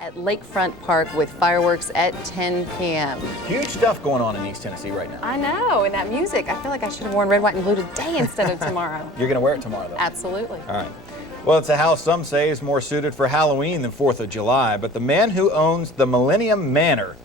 At Lakefront Park with fireworks at 10 p.m. Huge stuff going on in East Tennessee right now. I know, and that music, I feel like I should have worn red, white, and blue today instead of tomorrow. You're going to wear it tomorrow, though? Absolutely. All right. Well, it's a house some say is more suited for Halloween than 4th of July, but the man who owns the Millennium Manor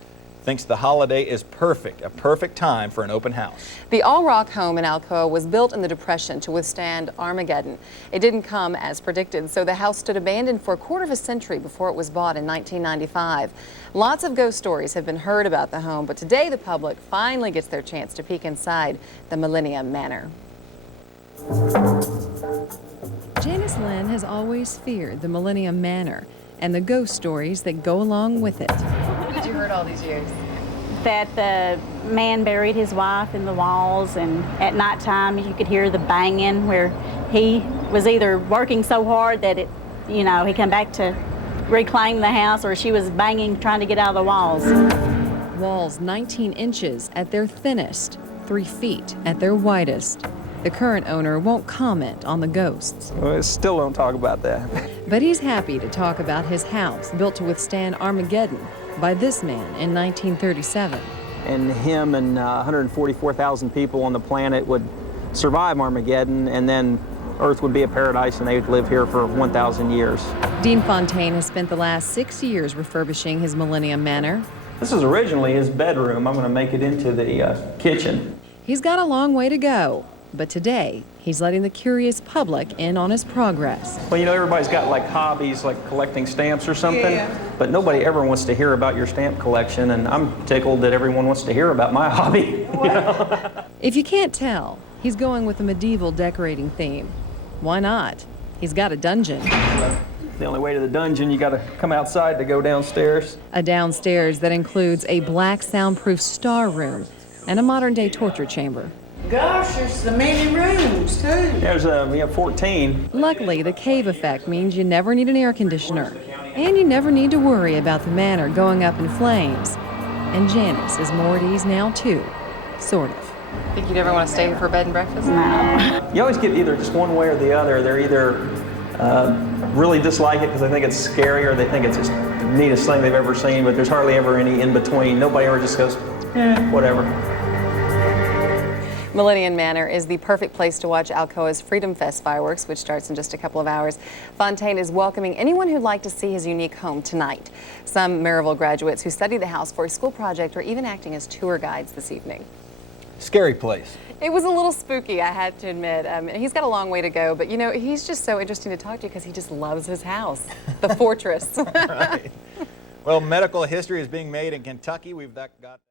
thinks the holiday is perfect, a perfect time for an open house. The all-rock home in Alcoa was built in the Depression to withstand Armageddon. It didn't come as predicted, so the house stood abandoned for a quarter of a century before it was bought in 1995. Lots of ghost stories have been heard about the home, but today the public finally gets their chance to peek inside the Millennium Manor. Janice Lynn has always feared the Millennium Manor and the ghost stories that go along with it. What did you heard all these years? That the man buried his wife in the walls, and at nighttime you could hear the banging where he was either working so hard that it, he come back to reclaim the house, or she was banging trying to get out of the walls. Walls 19 inches at their thinnest, 3 feet at their widest. The current owner won't comment on the ghosts. Well, still don't talk about that. But he's happy to talk about his house built to withstand Armageddon by this man in 1937. And him and 144,000 people on the planet would survive Armageddon, and then Earth would be a paradise and they would live here for 1,000 years. Dean Fontaine has spent the last 6 years refurbishing his Millennium Manor. This is originally his bedroom. I'm going to make it into the kitchen. He's got a long way to go, but today he's letting the curious public in on his progress. Well, everybody's got like hobbies, like collecting stamps or something, but nobody ever wants to hear about your stamp collection, and I'm tickled that everyone wants to hear about my hobby. If you can't tell, he's going with a medieval decorating theme. Why not? He's got a dungeon. The only way to the dungeon, you got to come outside to go downstairs. A downstairs that includes a black soundproof star room and a modern-day torture chamber. Gosh, there's so many rooms, too. We have 14. Luckily, the cave effect means you never need an air conditioner, and you never need to worry about the manor going up in flames. And Janice is more at ease now, too. Sort of. Think you'd ever want to stay here for bed and breakfast? No. You always get either just one way or the other. They're either really dislike it because they think it's scary, or they think it's just the neatest thing they've ever seen, but there's hardly ever any in between. Nobody ever just goes, whatever. Millennium Manor is the perfect place to watch Alcoa's Freedom Fest fireworks, which starts in just a couple of hours. Fontaine is welcoming anyone who'd like to see his unique home tonight. Some Maryville graduates who study the house for a school project are even acting as tour guides this evening. Scary place. It was a little spooky, I had to admit. He's got a long way to go, but he's just so interesting to talk to because he just loves his house, the fortress. Right. Well, medical history is being made in Kentucky. We've got